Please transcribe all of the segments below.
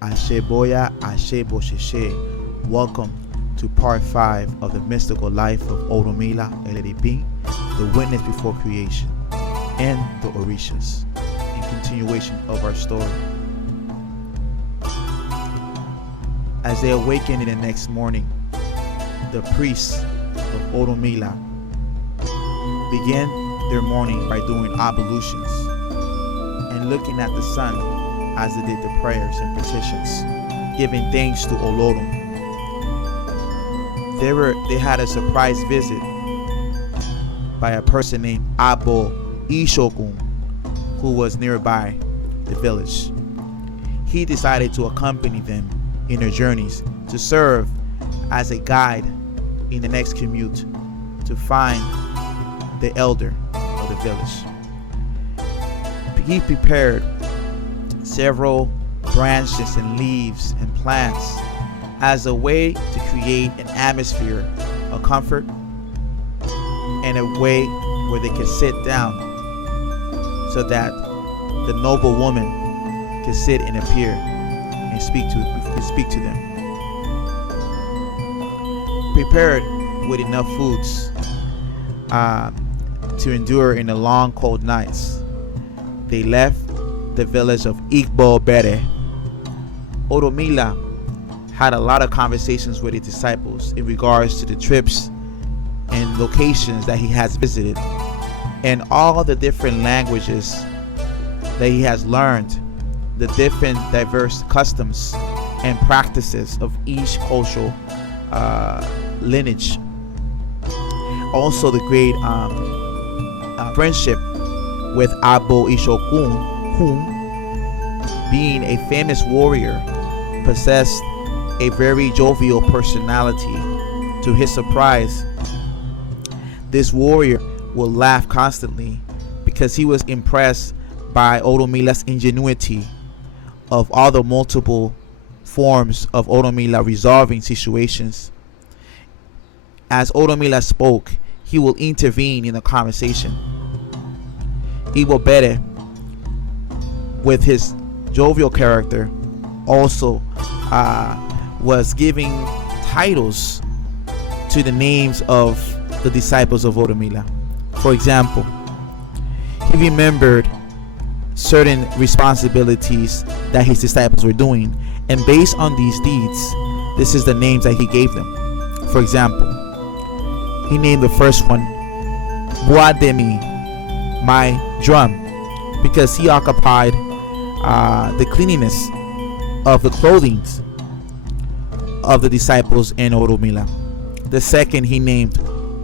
Asheboya Ashebosheshe. Welcome to part 5 of the mystical life of Orunmila Eleripi, the witness before creation, and the orishas, in continuation of our story. As they awakened in the next morning, the priests of Orunmila began their morning by doing ablutions and looking at the sun as they did the prayers and petitions, giving thanks to Olorum. They had a surprise visit by a person named Abo Ishokun, who was nearby the village. He decided to accompany them in their journeys to serve as a guide in the next commute to find the elder of the village. He prepared several branches and leaves and plants as a way to create an atmosphere of comfort and a way where they could sit down so that the noble woman could sit and appear and speak to them. Prepared with enough foods to endure in the long cold nights, they left the village of Igbo Bere. Orunmila had a lot of conversations with his disciples in regards to the trips and locations that he has visited and all the different languages that he has learned, the different diverse customs and practices of each cultural lineage. Also the great friendship with Abo Ishokun, whom, being a famous warrior, possessed a very jovial personality. To his surprise, this warrior will laugh constantly because he was impressed by Orunmila's ingenuity of all the multiple forms of Orunmila resolving situations. As Orunmila spoke, he will intervene in the conversation. Igbo Bere, with his jovial character, also was giving titles to the names of the disciples of Orunmila. For example, he remembered certain responsibilities that his disciples were doing, and based on these deeds, this is the names that he gave them. For example, he named the first one Buademi, my drum, because he occupied the cleanliness of the clothing of the disciples in Orunmila. The second he named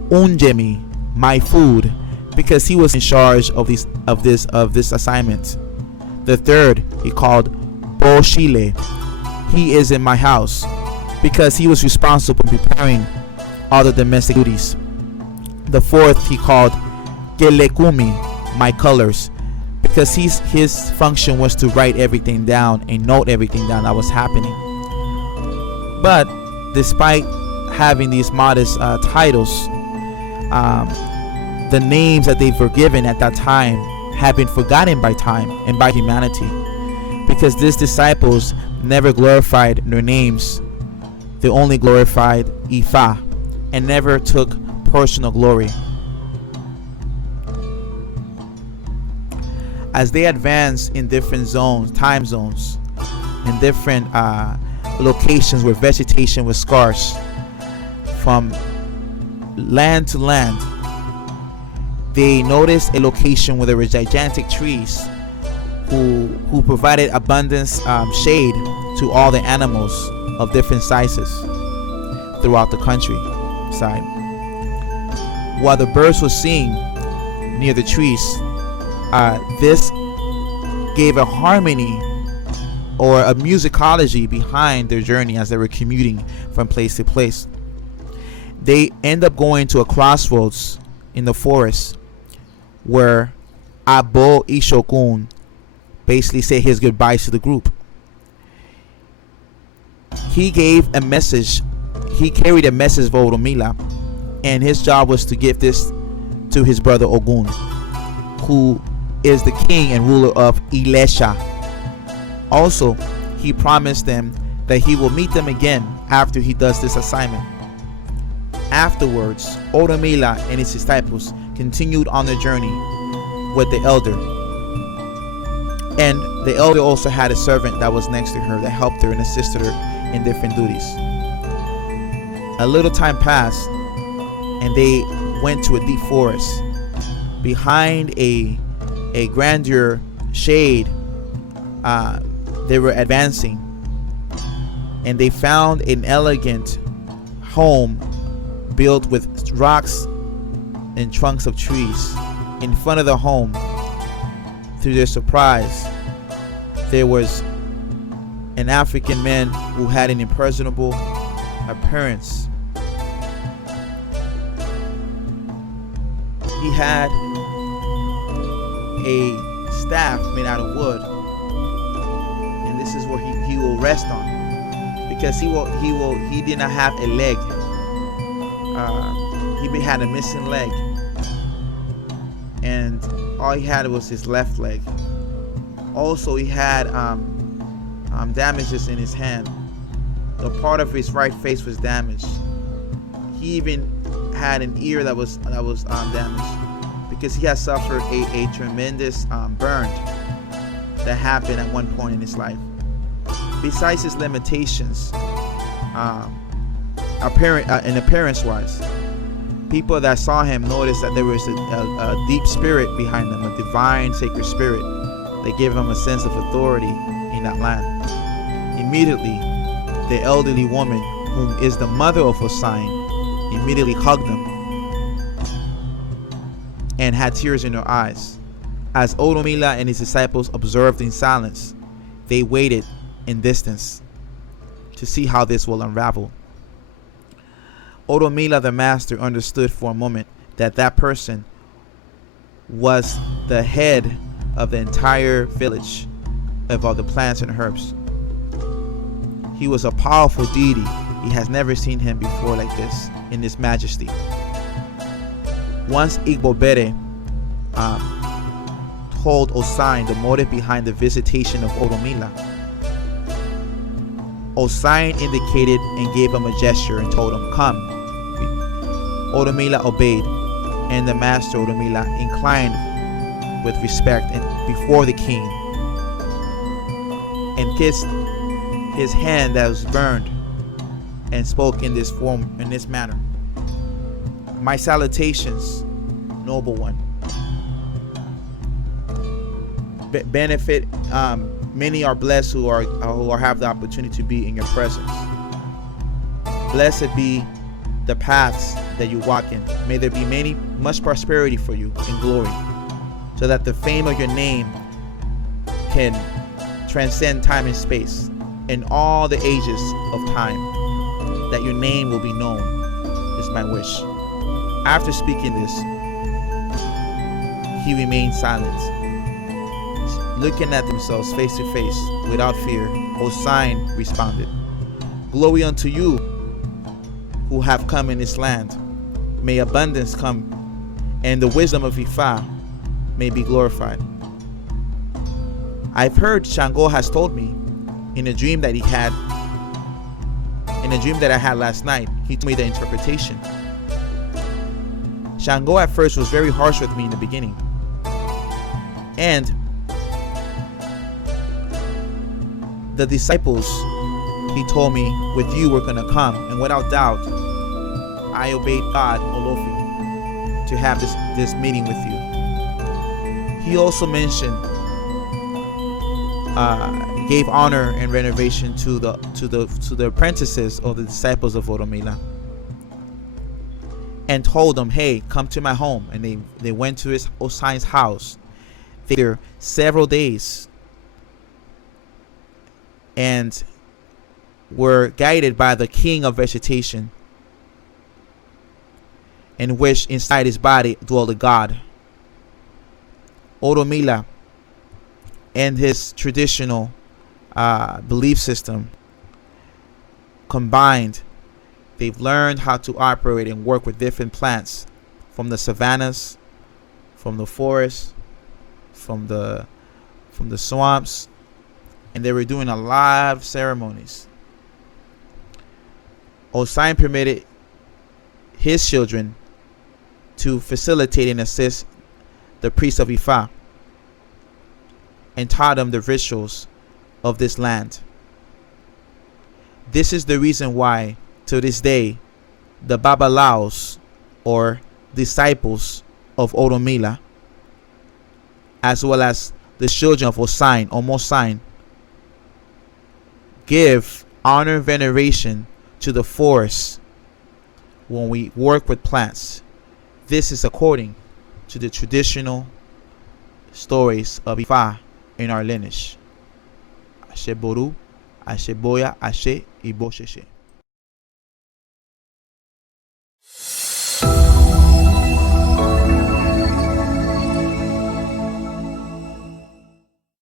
Unjemi, my food, because he was in charge of this assignment. The third he called Boshile, he is in my house, because he was responsible for preparing all the domestic duties. The fourth he called Gelekumi, my colors, because his function was to write everything down and note everything down that was happening. But despite having these modest titles, the names that they were given at that time have been forgotten by time and by humanity, because these disciples never glorified their names. They only glorified Ifa and never took personal glory. As they advanced in different zones, time zones, in different locations where vegetation was scarce, from land to land, they noticed a location where there were gigantic trees who provided abundance shade to all the animals of different sizes throughout the countryside. While the birds were singing near the trees, this gave a harmony or a musicology behind their journey as they were commuting from place to place. They end up going to a crossroads in the forest where Abo Ishokun basically said his goodbyes to the group. He gave a message. He carried a message of Orunmila, and his job was to give this to his brother Ogun, who is the king and ruler of Ilesha. Also, he promised them that he will meet them again after he does this assignment. Afterwards, Orunmila and his disciples continued on their journey with the elder. And the elder also had a servant that was next to her that helped her and assisted her in different duties. A little time passed, and they went to a deep forest. Behind a grandeur shade, they were advancing, and they found an elegant home built with rocks and trunks of trees. In front of the home, to their surprise, there was an African man who had an impersonable appearance. He had a staff made out of wood, and this is where he will rest on, because he did not have a leg. He had a missing leg, and all he had was his left leg. Also, he had damages in his hand. The part of his right face was damaged. He even had an ear that was damaged, because he had suffered a tremendous burn that happened at one point in his life. Besides his limitations, appearance-wise, people that saw him noticed that there was a deep spirit behind him, a divine sacred spirit that gave him a sense of authority in that land. Immediately, the elderly woman, whom is the mother of Hossein, immediately hugged him and had tears in her eyes. As Orunmila and his disciples observed in silence, they waited in distance to see how this will unravel. Orunmila the master understood for a moment that that person was the head of the entire village of all the plants and herbs. He was a powerful deity. He has never seen him before like this, in this majesty. Once Igbo Bere told Hossein the motive behind the visitation of Orunmila, Hossein indicated and gave him a gesture and told him, "Come." Orunmila obeyed, and the master Orunmila inclined with respect and before the king and kissed his hand that was burned and spoke in this form, in this manner: "My salutations, noble one. Benefit. Many are blessed who have the opportunity to be in your presence. Blessed be the paths that you walk in. May there be much prosperity for you and glory, so that the fame of your name can transcend time and space, in all the ages of time, that your name will be known, is my wish." After speaking this, he remained silent, looking at themselves face to face without fear. Hossein responded, "Glory unto you who have come in this land. May abundance come, and the wisdom of Ifa may be glorified. I've heard Shango has told me in a dream that I had last night. He told me the interpretation. Shango at first was very harsh with me in the beginning, and the disciples, he told me, with you were gonna come, and without doubt I obeyed God Olofi to have this meeting with you." He also mentioned, gave honor and renovation to the apprentices of the disciples of Orunmila, and told them, "Hey, come to my home." And they went to Hossein's house. They were there several days and were guided by the king of vegetation, in which inside his body dwelled a god. Orunmila and his traditional belief system combined, they've learned how to operate and work with different plants from the savannas, from the forests, from the swamps, and they were doing a lot of ceremonies. Osai permitted his children to facilitate and assist the priests of Ifa and taught them the rituals of this land. This is the reason why, to this day, the Babalaos, or disciples of Orunmila, as well as the children of Osain or Mosain, give honor and veneration to the forest when we work with plants. This is according to the traditional stories of Ifa in our lineage. Ashe Boru, Ashe Boya, Ashe Ibosheshe.